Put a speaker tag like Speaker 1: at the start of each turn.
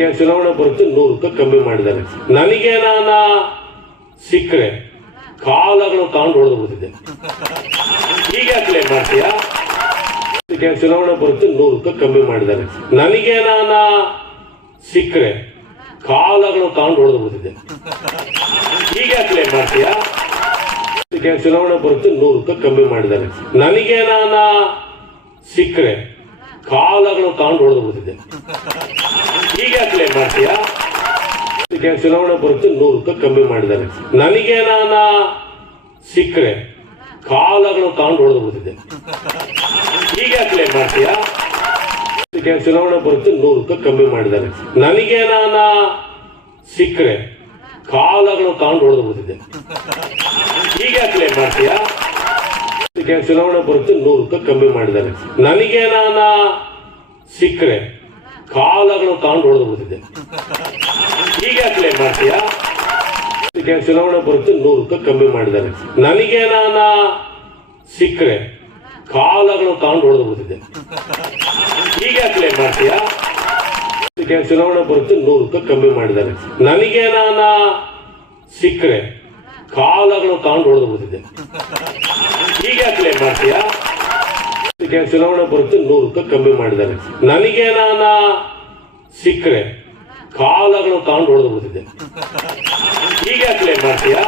Speaker 1: ಅದಕ್ಕೆ ಚುನಾವಣೆ ಬರುತ್ತೆ ನೂರು ರೂಪಾಯಿ ಕಮ್ಮಿ ಮಾಡಿದ್ದಾರೆ. ನನಗೆ ನಾನ ಸಿಕ್ಕರೆ ಕಾಲಗಳು ತಗೊಂಡು ಹೊಡೆದು ಬಿಡ್ತಿದ್ದೆ ಈಗ ಅಪ್ಲೈ ಮಾಡ್ತೀಯಾ? ಚುನಾವಣೆ ಬರುತ್ತೆ ನೂರು ರೂಪಾಯಿ ಕಮ್ಮಿ ಮಾಡಿದ್ದಾರೆ. ನನಗೆ ನಾನ ಸಿಕ್ಕರೆ ಕಾಲಗಳು ತಗೊಂಡು ಹೊಡೆದು ಬಿಡ್ತಿದ್ದೆ ಈಗ ಅಪ್ಲೈ ಮಾಡ್ತೀಯಾ? ಚುನಾವಣೆ ಬರುತ್ತೆ ನೂರು ರೂಪಾಯಿ ಕಮ್ಮಿ ಮಾಡಿದ್ದಾರೆ. ನನಗೆ ನಾನ ಸಿಕ್ಕರೆ ಕಾಲಗಳು ತಗೊಂಡು ಹೊಡೆದು ಬಿಡ್ತಿದ್ದೆ ಈಗ ಕ್ಲೇಮ್ ಮಾಡ್ತೀಯಾ? ಚುನಾವಣೆ ಬರುತ್ತೆ, ನೂರು ರೂಪಾಯಿ ಕಮ್ಮಿ ಮಾಡಿದ್ದಾರೆ. ನನಗೆ ನಾನ ಸಿಕ್ಕರೆ, ಕಾಲಗಳು ತಗೊಂಡು ಹೊಡೆದು ಬಿಡ್ತಿದ್ದೆ ಈಗ ಕ್ಲೇಮ್ ಮಾಡ್ತೀಯಾ? ಚುನಾವಣೆ ಬರುತ್ತೆ, ನೂರು ರೂಪಾಯಿ ಕಮ್ಮಿ ಮಾಡಿದ್ದಾರೆ. ನನಗೆ ನಾನ ಸಿಕ್ಕರೆ, ಕಾಲಗಳು ತಗೊಂಡು ಹೊಡೆದು ಬಿಡ್ತಿದ್ದೆ ಈಗ ಕ್ಲೇಮ್ ಮಾಡ್ತೀಯಾ? ಚುನಾವಣೆ ಬರುತ್ತೆ ನೂರು ರೂಪಾಯಿ ಕಮ್ಮಿ ಮಾಡಿದ್ದಾರೆ. ನನಗೆ ನಾನ ಸಿಕ್ಕರೆ ಕಾಲಗಳು ತಗೊಂಡು ಹೊಡೆದು ಬಿಟ್ಟಿದ್ದೆ ಈಗ ಅಪ್ಲೈ ಮಾಡ್ತೀಯಾ? ಚುನಾವಣಾ ಬರುತ್ತೆ ನೂರು ರೂಪಾಯಿ ಕಮ್ಮಿ ಮಾಡಿದ್ದಾರೆ. ನನಗೆ ನಾನ ಸಿಕ್ಕರೆ ಕಾಲಗಳು ತಗೊಂಡು ಹೊಡೆದು ಬಿಟ್ಟಿದ್ದೆ ಈಗ ಅಪ್ಲೈ ಮಾಡ್ತೀಯಾ? ಚುನಾವಣೆ ಬರುತ್ತೆ ನೂರು ರೂಪಾಯಿ ಕಮ್ಮಿ ಮಾಡಿದ್ದಾರೆ. ನನಗೆ ನಾನ ಸಿಕ್ಕರೆ ಕಾಲಗಳು ತಗೊಂಡು ಹೊಡೆದು ಬಿಡ್ತಿದ್ದೆ ಈಗ ಕ್ಲೇಮ್ ಮಾಡ್ತೀಯ? ಚುನಾವಣಾ ಬರುತ್ತೆ, ನೂರು ರೂಪಾಯಿ ಕಮ್ಮಿ ಮಾಡಿದ್ದಾರೆ. ನನಗೆ ನಾನ ಸಿಕ್ಕರೆ, ಕಾಲಗಳು ತಗೊಂಡು ಹೊಡೆದು ಬಿಡ್ತಿದ್ದೆ ಈಗ ಕ್ಲೇಮ್ ಮಾಡ್ತೀಯಾ?